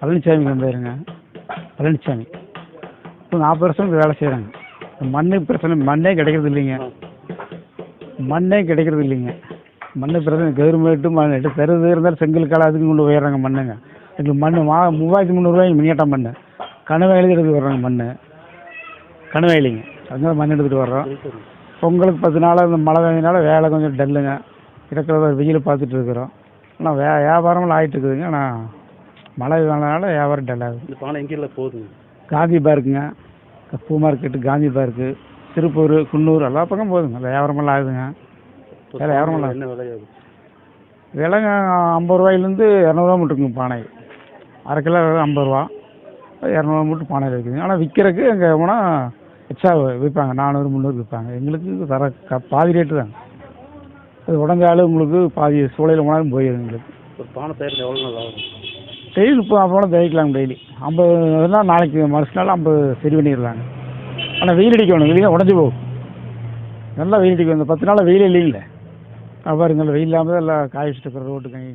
பழனிசாமி வந்தாருங்க. பழனிசாமி இப்போ 40 வருஷம் வேலை செய்கிறாங்க. மண்ணு பிரச்சனை, மண்ணே கிடைக்கிறது இல்லைங்க. மண்ணே கிடைக்கிறது இல்லைங்க. மண்ணு பிரச்சனை கவர்மெண்ட்டு மண் தருது இருந்தாலும் செங்கல் காலை அதுக்கு கொண்டு போயிடுறாங்க மண்ணுங்க. எங்களுக்கு மண் 3300 மினியட்டா மண் கனவேலி எடுத்துகிட்டு வர்றாங்க. மண் கனவேலிங்க, அதனால மண் எடுத்துகிட்டு வர்றோம். பொங்கலுக்கு 10 நாள் இந்த மழை பெஞ்சதுனால வேலை கொஞ்சம் டல்லுங்க. இருக்கிறத வெயில் பார்த்துட்டு இருக்கிறோம். ஆனால் வியாபாரமெல்லாம் ஆகிட்டு இருக்குதுங்க. ஆனால் மழை வேணால வியாபாரம் டல்லாகுது. இந்த பானை எங்கே இல்லை போகுதுங்க? காந்தி பார்க்குங்க, பூ மார்க்கெட்டு, காந்தி பார்க்கு, திருப்பூர், குன்னூர் எல்லா பக்கம் போகுதுங்க. அந்த வியாபாரமெல்லாம் ஆகுதுங்க. வேலை வியாபாரமெல்லாம் என்ன விலையாகுது? விலைங்க 50 ரூபாயிலேருந்து 200 மட்டுங்க பானை. அரை கிலோ 50 ரூபா, 200 மட்டும் பானையில் இருக்குதுங்க. ஆனால் விற்கிறதுக்கு அங்கே போனால் எக்ஸ்ட்ரா விற்பாங்க. 400 300 விற்பாங்க. எங்களுக்கு தர பாதி ரேட்டு தாங்க. அது உடஞ்சாலும் உங்களுக்கு பாதி சூளையில் போனாலும் போயிடும் எங்களுக்கு. ஒரு பானை தயாரிக்க எவ்வளோ நாள் ஆகும்? டெய்லி 30 போனால் தயாரிக்கலாங்க. டெய்லி 50 நாளைக்கு மறுநாள் 50 சரி பண்ணிடலாங்க. ஆனால் வெயில் அடிக்கணும், இல்லைங்க உடஞ்சி போகும். நல்லா வெயில் அடிக்கும். இந்த 10 நாள் வெயில் இல்லைங்களே. பாருங்க, வெயில் இல்லாமல் எல்லாம் காய வச்சுட்டு இருக்கிற ரோட்டுக்கு அங்கே